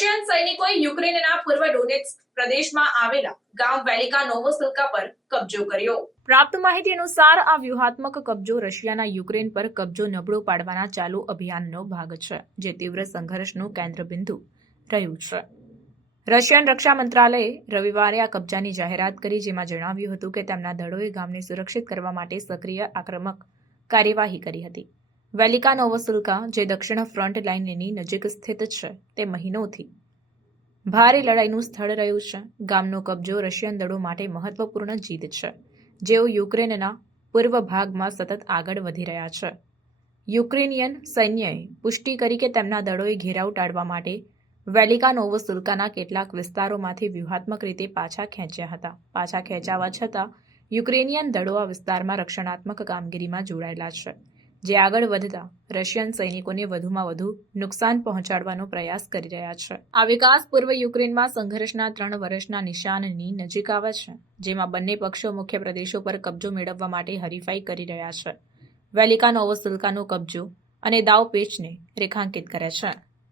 Russian સૈનિકોએ યુક્રેનના પૂર્વ ડોનેટ્સ પ્રદેશમાં આવેલા ગામ વેલિકા નોવોસિલ્કા પર કબજો કર્યો. પ્રાપ્ત માહિતી અનુસાર આ વ્યૂહાત્મક કબજો રશિયાના યુક્રેન પર કબજો નબળો પાડવાના ચાલુ અભિયાનનો ભાગ છે, જે તીવ્ર સંઘર્ષનું કેન્દ્રબિંદુ રહ્યું છે. રશિયન રક્ષા મંત્રાલયે રવિવારે આ કબજાની જાહેરાત કરી, જેમાં જણાવ્યું હતું કે તેમના દળોએ ગામને સુરક્ષિત કરવા માટે સક્રિય આક્રમક કાર્યવાહી કરી હતી. વેલિકા નોવોસુલ્કા, જે દક્ષિણ ફ્રન્ટ લાઇનની નજીક સ્થિત છે, તે મહિનોથી ભારે લડાઈનું સ્થળ રહ્યું છે. ગામનો કબજો રશિયન દળો માટે મહત્વપૂર્ણ જીત છે. જેઓ યુક્રેનના પૂર્વ ભાગમાં સતત આગળ વધી રહ્યા છે. યુક્રેનિયન સૈન્યએ પુષ્ટિ કરી કે તેમના દળોએ ઘેરાવ ટાળવા માટે વેલિકા નોવોસુલ્કાના કેટલાક વિસ્તારોમાંથી વ્યૂહાત્મક રીતે પાછા ખેંચ્યા હતા. પાછા ખેંચાવા છતાં યુક્રેનિયન દળો આ વિસ્તારમાં રક્ષણાત્મક કામગીરીમાં જોડાયેલા છે. જે આગળ વધતા રશિયન સૈનિકોને વધુમાં વધુ નુકસાન પહોંચાડવાનો પ્રયાસ કરી રહ્યા છે. આ વિકાસ પૂર્વ યુક્રેનમાં સંઘર્ષના ત્રણ વર્ષના નિશાનની નજીક આવે છે, જેમાં બંને પક્ષો મુખ્ય પ્રદેશો પર કબજો મેળવવા માટે હરીફાઈ કરી રહ્યા છે. વેલિકા નોવોસુલ્કાનો કબજો અને દાવ પેચને રેખાંકિત કરે છે.